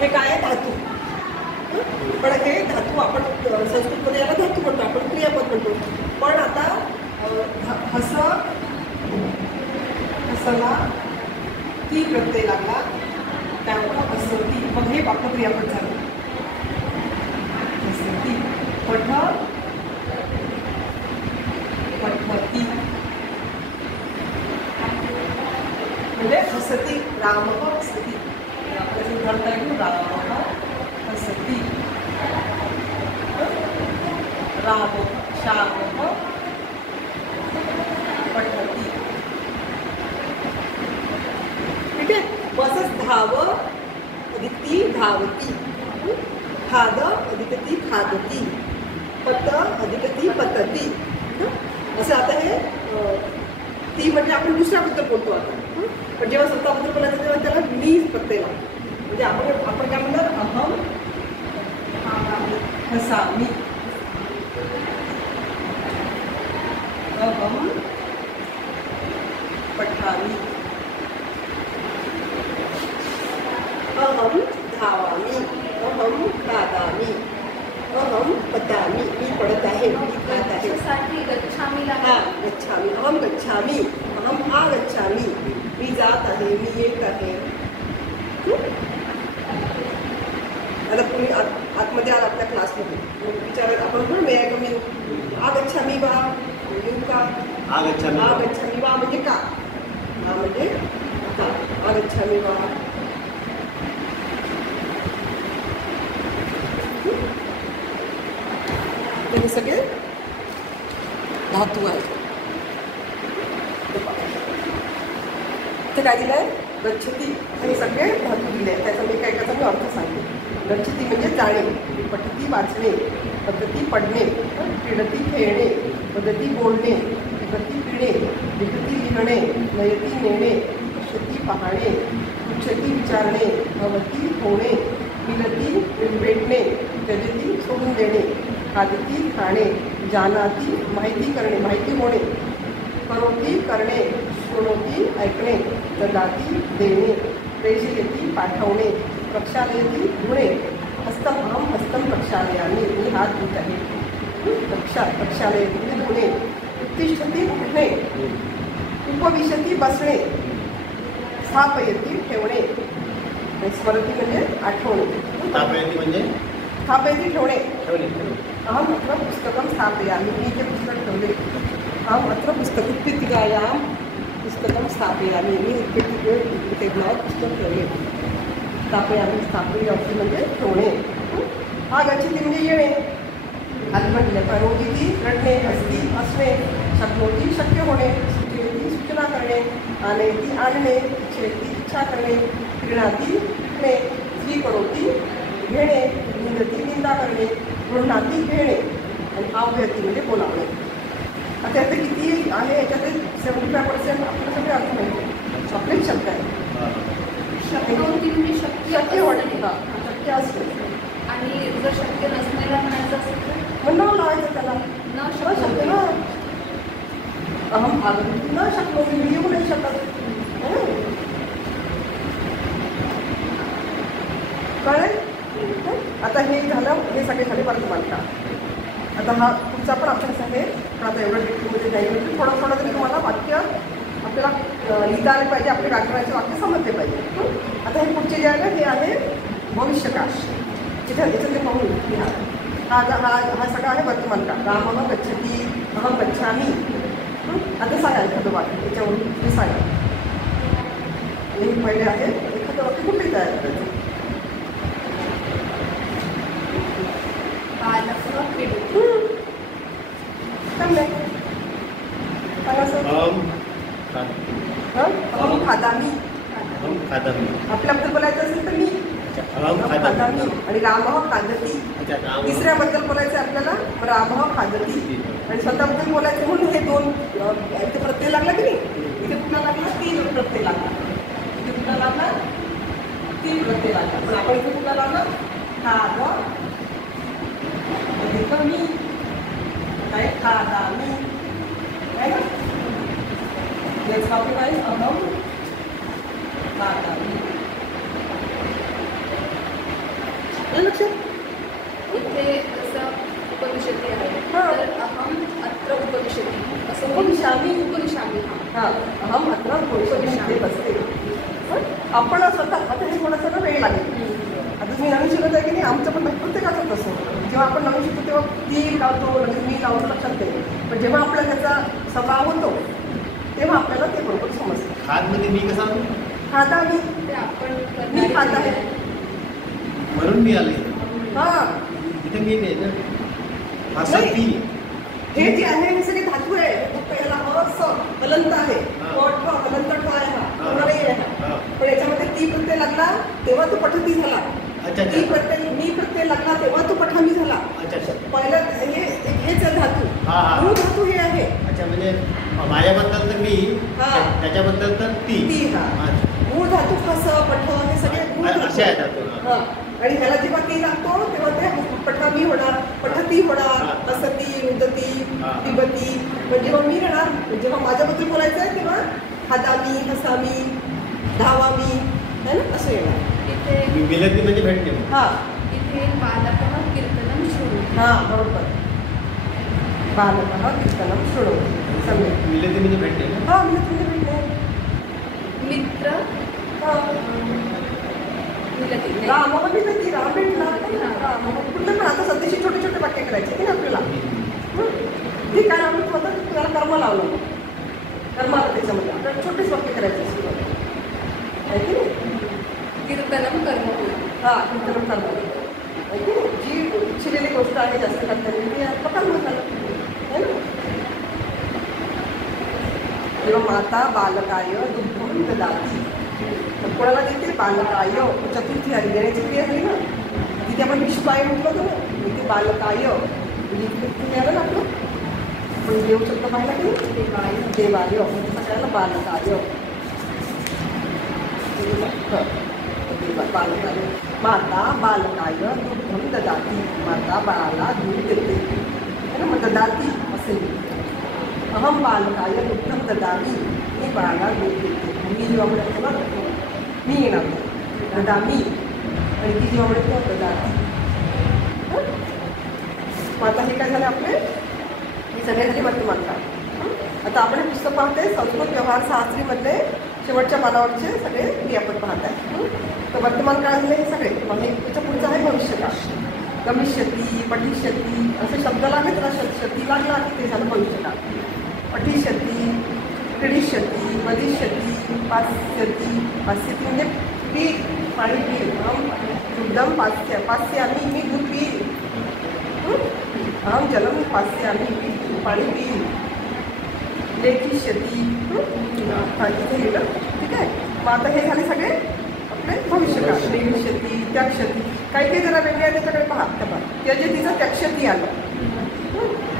हे काय आहे? धातू. पण हे धातू आपण संस्कृतमध्ये याला धातू म्हणतो, आपण क्रियापद म्हणतो. पण आता हसला ती प्रत्यय लागला त्यामुळे हसती. मग हे वाक्य क्रियापद झालं. हसती. पठती म्हणजे हसती. राम हसती. आपल्याला म्हणता येईल राम हसती. राम श्याम पठती. ठीक आहे. बसच धाव अधिक ती धावती. खाद अधिक ती खादती. पत अधिक ती पतती. असं आता हे ती म्हणजे आपण दुसऱ्याबद्दल बोलतो आता. पण जेव्हा स्वतःबद्दल बोलायचं तेव्हा त्याला मी प्रत्यय लागतो. म्हणजे आपण काय म्हणणार? अहम हसामी. अहम पठामी. अहम धावामी. अहम खादामी. अहम पतामी. मी पडत आहे, मी खात आहे. गच्छामी. हा गच्छामी. अहम गच्छामी. अहम आगच्छामी. मी जात आहे, मी येत आहे. आता तुम्ही आतमध्ये आला आपल्या क्लासमध्ये विचारत आपण पण वेळ का मी आगच्छामी वा येऊ का? आगच्छामी वा म्हणजे का? हा म्हणजे का? आगच्छामी वा. हे सगळे धातू आहेत. ते काय दिलं आहे? गच्छती. हे सगळे धातू दिले आहेत. त्याचा मी काय मी अर्थ सांगते. गच्छती म्हणजे जाणे. पठती वाचणे. पद्धती पडणे. क्रीडती खेळणे. पद्धती बोलणे. पिबती पिणे. लिखती लिहिणे. नयती नेणे. पश्यती पाहणे. पृच्छती विचारणे. भवती होणे. मिलती भेटणे. त्यजती सोडून देणे. खादती खाणे. जानाती माहिती करणे, माहिती होणे. करोती करणे. शृणोती ऐकणे. ददाती देणे. प्रेषयती पाठवणे. प्रक्षालयती धुणे. हस्तम हस्तम प्रक्षालयामी. मी हात धुत आहे. प्रक्षालयती धुणे. उत्तिष्ठती उठणे. उपविशती बसणे. स्थापयती ठेवणे. स्मरती म्हणजे आठवणे. स्थापयती म्हणजे स्थापयती ठेवणे. अहम अत्र पुस्तकं स्थापयामि. मी ते पुस्तक ठेवले. अहम अत्र पुस्तक उत्पीठिकायां पुस्तकं स्थापयामि. मी टेबलावर पुस्तक ठेवले. स्थापयामि. स्थापयामि म्हणजे ठेवणे. आगच्छति म्हणजे येणे. आधी म्हटले करोती रडणे. अस्ति असणे. शक्नोती शक्य होणे. सूचयती सूचना करणे. आनयती आणणे. इच्छेती इच्छा करणे. क्रीणाती शिकणे. स्वीकरोती घेणे. निंदती निंदा करणे. गृह्णाती घेणे. आणि आव्यती म्हणजे बोलावणे. आता यात किती आहे? याच्यात 75% आपल्याला सगळे अर्थ माहिती. आपलेच शब्द आहे. शक्य होणे. शक्य असते. आणि जर शक्य नसलेला म्हणायचं असेल तर म्हणून लावायचं त्याला. न शक्य ना. अहम आगती न शकलो. मी येऊ नाही शकत. कळेल? आता हे झालं. हे सगळे झाले वर्तमान काळ. आता हा पुढचा पण अभ्यास आहे. पण आता एवढं डिटेलमध्ये नाही म्हणजे थोडं थोडं तरी तुम्हाला वाक्य आपल्याला लिहिता आले पाहिजे. आपले व्याकरणाचे वाक्य समजले पाहिजे. आता हे पुढचे जे आहे ना हे आहे भविष्यकाळ. तिथे याच्यात ते पाहून लिहा. हा सगळा आहे वर्तमान काळ. रामः गच्छति. अहं गच्छामि. आता सांगा एखादं वाक्य त्याच्यावरून ते सांगा. हे पहिले आहे एखादं वाक्य कुठे तयार करायचं. अहम खादामी. आपल्याबद्दल बोलायचं असेल तर मी खादामी. आणि रामः खादती. तिसऱ्याबद्दल बोलायचं आपल्याला रामः खादती. आणि स्वतःबद्दल बोलायचं म्हणून हे दोन इथे प्रत्यय लागला की नाही. इथे कुठला लागला? तीन प्रत्यय लागला. इथे कुठला लागला? तीन प्रत्यय लागला. पण आपण इथे कुठला लागला? खाद अधिक मी. काय? खादामी. काय ना? याच वाक्य काय? अहम खादामी. हां अहम अत्र उपविश्य बसते. आपण स्वतः आता हे थोडंसं ना वेळ लागेल. आता मी नवीन शिकत आहे की नाही, आमचं पण प्रत्येकाचं तसं. जेव्हा आपण नवीन शिकतो तेव्हा ती लावतो, लगेच मी लावतो, लक्षात येईल. पण जेव्हा आपला त्याचा स्वभाव होतो तेव्हा आपल्याला ते बरोबर समजतं. खातमध्ये मी कसा खाता मी ते आपण मी खात आहे. म्हणून मी आले हां इथे मी नाही ना असं नाही. ती हे जे आहे हे सगळे धातू आहे. फक्त याला असं हलंत आहे, हां. हलंत ठ आहे हा, हां. कोणालाही आहे हा. हां. पण याच्यामध्ये ती प्रत्यय लागला तेव्हा तो पठती झाला. अच्छा, अच्छा. ती प्रत्यय मी प्रत्यय लागला तेव्हा तो पठामी झाला. अच्छा अच्छा पहिलं हेच आहे धातू. हां, हां. मूळ धातू हे आहे अच्छा म्हणजे माझ्याबद्दल तर मी हां. त्याच्याबद्दल तर ती ती हा अच्छा. मूळ धातू फस पठ हे सगळे मूळ धातू असे आहे धातू. हां. आणि ह्याला जेव्हा ती लागतो तेव्हा ते पठामी होणार, पठती होणार, हां. हसती, उदती, हां. पिबती. पण जेव्हा मी राहणार, जेव्हा माझ्याबद्दल बोलायचं आहे तेव्हा हादामी, हसामी, धावामी है ना असं येणार. इथे मिलती म्हणजे भेटणे. हां इथे बालकः कीर्तनं शृणोति. हां बरोबर. बालकः कीर्तनं शृणोति. सम्यक्. मिलती म्हणजे भेटणे ना. हां मी तुम्ही भेटले. मित्र मिलति नाही. रामः मिलति, राम भेटला. राम कुठलं पण आता सध्याशी छोटे छोटे वाक्य करायचे की नाही आपल्याला. ठीक आहे. आम्ही तुम्हाला त्याला कर्म लावलं, कर्म आलं त्याच्यामध्ये आपल्याला छोटेच वाक्य करायचे सुरुवात आहे की नाही. कीर्तनं कर्म होईल. हां कीर्तन कर्म आहे की नाही. जी इच्छिलेली गोष्ट आहे जास्त करता येईल ती आपलं कर्म झालं है ना. तेव्हा माता बालकाय दुग्धं ददाति. तर कोणाला देते? बालकाय. चतुर्थी आली, देण्याची क्रिया झाली ना. तिथे आपण विश्वाय म्हटलं होतं ना, इथे बालकाय म्हणजे इथे आलं ना आपलं. पण देव शब्द पाहिला की नाही, देवाय. देवाय सगळ्याला बालकाय. बालकाय. माता बालकाय दुग्धं ददाति. माता बाळाला दूध देते है ना. मग ददाति असेल. अहम बालकाय दुग्धं ददामी. मी बाळाला दूध देते. मी जेव्हा म्हणतो ना मी येणार ददामी, आणि ती जेव्हा म्हणतो ददाती. मग आता हे काय झालं आपले, हे सगळे झाले वर्तमान काळ. आता आपण हे पुस्तक पाहते संस्कृत व्यवहार शास्त्रीमधले शेवटच्या पानावरचे सगळे क्रियापद पाहत आहे. तर वर्तमान काळ झाले हे सगळे. मग हे त्याच्या पुढचं आहे भविष्यकाळ. गमिष्यती, पठिष्यती असे शब्द लागले त्याला. शती लागला की ते झालं भविष्यकाळ. पठिष्यती, क्रीडिष्यती, वदिष्यती, पास्यती. पास्यती म्हणजे पी, पाणी पी. शुद्धम पास्य, पास्यामी मी दूध पिईल. अहम जलम पास्यामी मी पाणी पिईल. लेखिष्यती इथे लिहिलं. ठीक आहे. मग आता हे झाले सगळे आपले भविष्यकाळ. लेखिष्यती, त्याक्षती. काही काही जरा वेगळे आहे त्याच्याकडे पहा. त्यजतीचं त्याक्षती आलं.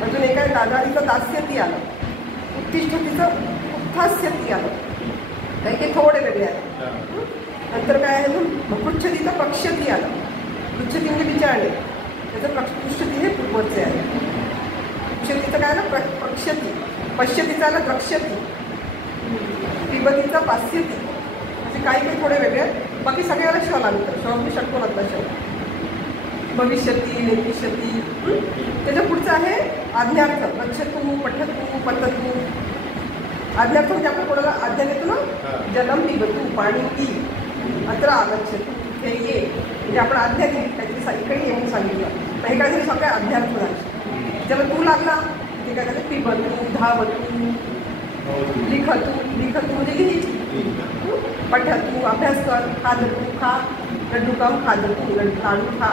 अजून एका दादारीचं दास्यती आलं. उत्तिष्ठतीचं उत्थास्यती आलं. काही काही थोडे वेगळे आहेत. नंतर काय आहे अजून पृच्छतीचं पक्ष्यती आलं. पृच्छती म्हणजे विचारणे, त्याचं पृष्ठती हे पूर्वचे आहे. पृच्छतीचं काय आलं पक्ष्यती. पश्यतीचं आलं द्रक्ष्यती. पिबतीचा पास्यती. असे काही काही थोडे वेगळे आहेत. बाकी सगळ्याला शव लागतं. शव म्हणजे षटकोनातला शव. भविष्यती, लेखिष्यती. त्याच्या पुढचं आहे आज्ञार्थ. गच्छतु, पठतु, पततु. आज्ञार्थ म्हणजे आपण कोणाला आज्ञा देतो ना, जलम पिबतु, पाणी पी, अत्र आगच्छतु, इथे ये. म्हणजे आपण आज्ञा दिली, काहीतरी इकडे ये म्हणून सांगितलं. तर हे काय झालं सगळे आज्ञार्थ झाले. ज्याला तू लागला ते काय झालं पिबतु, धावतु, लिखतु. लिखतु म्हणजे लिही. पठतु अभ्यास कर. खादतु खा. लड्डूकम खादतु लाडू खा.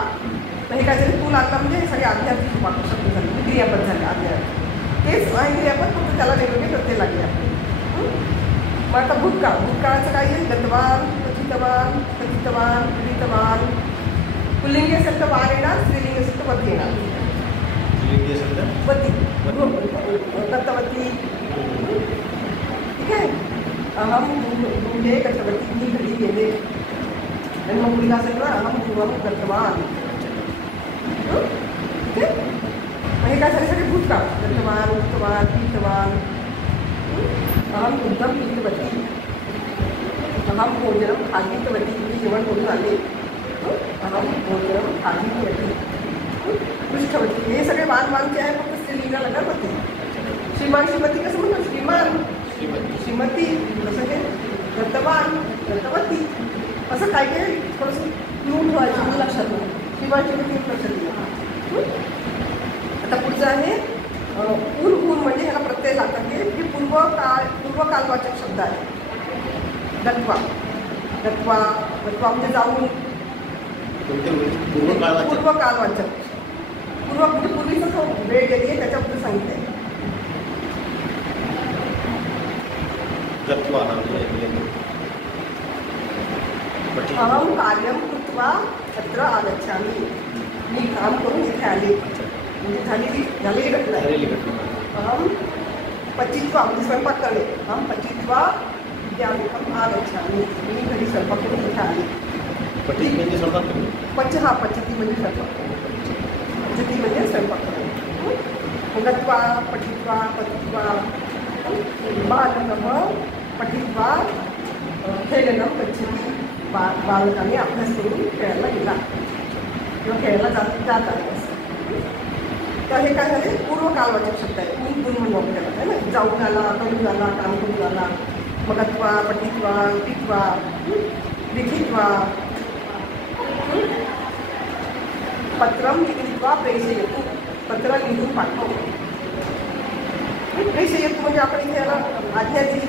तर हे काय झालं तू लागला म्हणजे हे सगळे आध्यात्मिक वाक्य शब्द झाले, क्रियापद झाले. आध्यात्मिक तेच आहे क्रियापद, फक्त त्याला वेगवेगळे प्रत्यय लागले आपले. मग आता भूतकाळ. भूतकाळाचं काय येईल? गतवान, कथितवान, कथितवान, पीडितवान. पुल्लिंगी असेल तर वार येणार, स्त्रीलिंगी असेल तर वती येणार. वती, दत्तवती. ठीक आहे. अहम गुंडे गतवती, मी घरी गेले. आणि मग मुलगा असेल ना अहम गुरुवम गतवान. ठीक आहे. मग हे काय झाले सगळे भूतकाळ. गतवान, उक्तवान, पीतवान. अहम दुग्धम पीतवती. अहम भोजनम खादितवती, मी जेवण करून आले. अहम भोजनम खादितवती. पृष्ठवती. हे सगळे वान वानचे आहे, फक्त स्त्रीलिंगाला गणपती. श्रीमान श्रीमती कसं म्हणतो? श्रीमान श्रीमती, कसं हे दत्तवान, दत्तवती, असं काय काय थोडंसं क्लू ठेवायचं लक्षात नाही. शिवाजी लक्षात नाही. आता पुढचं आहे ऊन. ऊन म्हणजे ह्याला प्रत्यय लागतात हे पूर्वकालवाचक शब्द आहे. दत्वा, दत्वा, दत्वा म्हणजे जाऊन. पूर्वकालवाचक. पूर्व म्हणजे पूर्वीचं तो वेळ गेली आहे त्याच्याबद्दल सांगितलंय. अहम कार्यम कृत्वा अत्र आगच्छामि. मी काम करून इथे आले म्हणजे झालेली घटना आहे. अहम पचित्वा म्हणजे स्वयंपाक करणे. अहम पचित्वा विद्यालयम आगच्छामि. मी घरी स्वयंपाक करून इथे आले. पचिती म्हणजे स्वयंपाक. पचिती म्हणजे स्वयंपाक करणे. गत्वा, पठित्वा, पठित्वा, बालकः पठित्वा खेळणं गच्छति. बालकाने अभ्यास करून खेळायला गेला किंवा खेळायला जात आहे. तर हे काय झाले पूर्वकालवाचक शब्द आहे. ऊन ऊन म्हणून वापरला आहे ना. जाऊन आला, करून आला, काम करून आला. मग गत्वा, पठित्वा, लिखित्वा, लिखित्वा, पत्रम लिखित्वा प्रेषयतु. पत्र लिहून पाठव. प्रेषयतु म्हणजे आपण इथे याला आज्ञा दिली,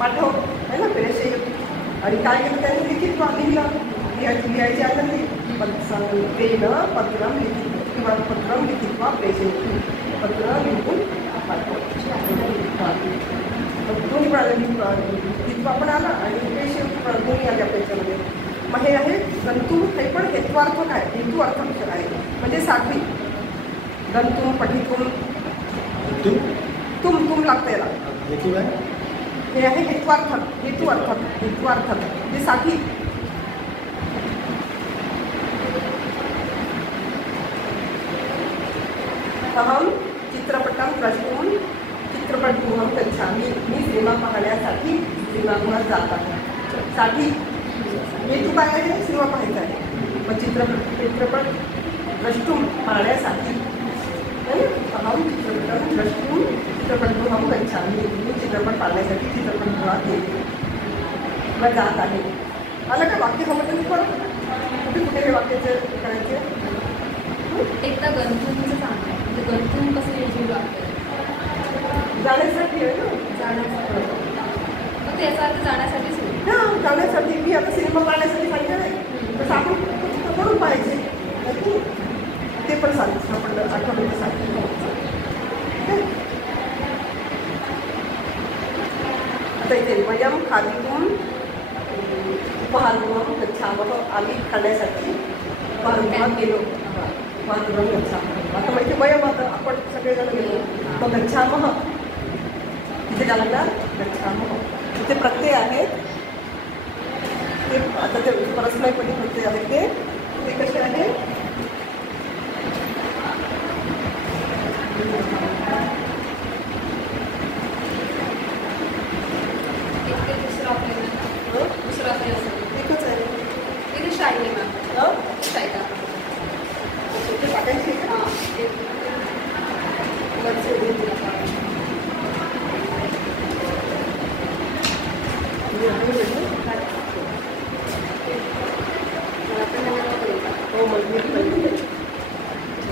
पाठव आहे ना. प्रेषयतु. आणि काय केलं त्याने लिखित्वा लिहिलं. लिहायची आज्ञा दिली. तेन पत्रम लिखित्वा किंवा पत्रम लिखित्वा प्रेषयतु. पत्र लिहून पाठव. दोन्ही लिखित्वा पण आला आणि प्रेषयतु पण दोन्ही आल्या त्याच्यामध्ये. मग हे आहे गंतू. हे पण हेत्वार्थक आहे. हेतू अर्थक आहे म्हणजे साखळी. गंतूम, पठितूम, तुम लागतं याला. हे आहे हेत्वार्थक. हेतुअर्थक. हेतुअर्थक म्हणजे साखळी. अहम चित्रपटम द्रष्टुम चित्रपटगृहं गच्छामि. मी सिनेमा पाहण्यासाठी सिनेमागृहात जात आहे. साठी हेतू काय आहे? सिनेमा पाहायचा आहे. मग चित्रपट द्रष्टुम पाहण्यासाठी. अहम चित्रपटम द्रष्टुम चित्रपटगृहं गच्छामि. मी चित्रपट पाहण्यासाठी चित्रपटगृहात गेले किंवा जात आहे. आलं का वाक्य समजलं मी परत? कुठे हे वाक्याचं करायचे? एकदा गंतूंचं सांगा. म्हणजे गंतून कसं योजू लागतं? जाण्यासाठी आहे ना. जाण्यासाठी. मग त्याचा अर्थ जाण्यासाठीच होईल. हां, जाण्यासाठी. मी आता सिनेमा पाहण्यासाठी सांगितलं नाही तसं आपण करून पाहिजे. ते पण सांगितलं आपण आठवड्यात सांगितलं. आता इथे वयम खादितून उपहारगृहं गच्छामः. आम्ही खाण्यासाठी उपहारगृहात गेलो. उपहारगृहं गच्छामः. आता माहिती वयम आता आपण सगळेजण गेलो. मग गच्छामः तिथे काय लागणार? गच्छामः. तिथे प्रत्यय आहेत ते. आता ते परस्मैपदी प्रत्यय आहेत ते कसे आहेत? दुसरा एकच आहे. इथे शाळी मॅम. शाळा ते टाकायचे का? हो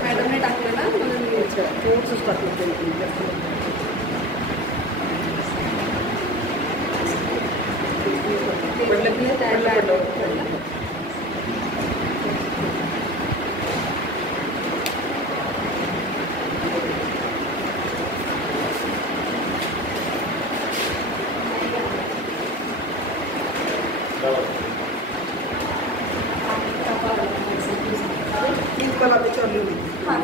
मॅडमने टाकलं ना म्हणून मी थोडंसंच टाकलं. पडलं की त्याला मला त्याच्यावर लिहिली. हां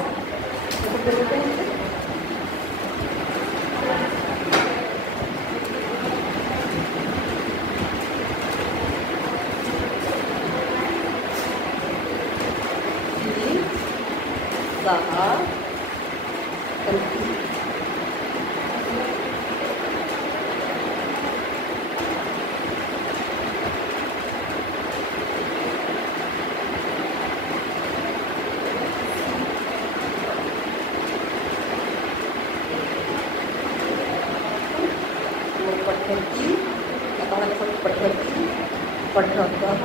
पठतः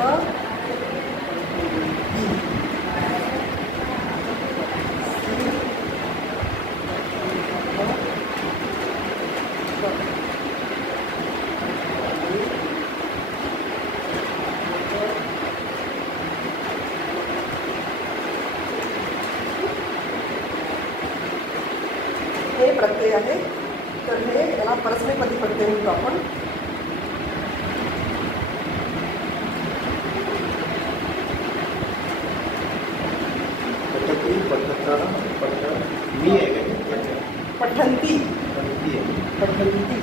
हे प्रत्यय आहे. तर हे याला परस्मैपदी प्रत्यय म्हणतो आपण. पठती पठता पठ मी आहे का पठंती पठती आहे. पठंती.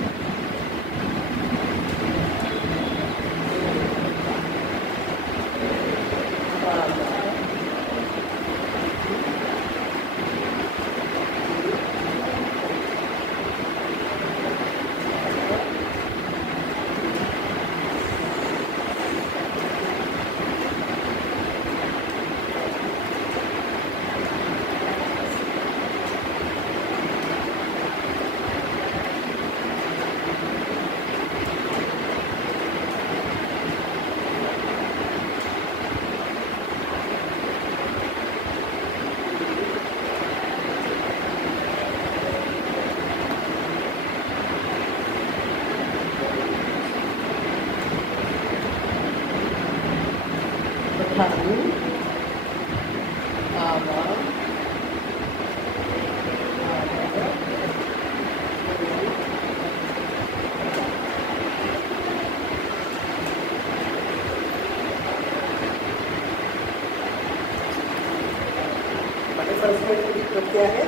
पठानी आवा परस्मैपदी प्रत्यय आहे.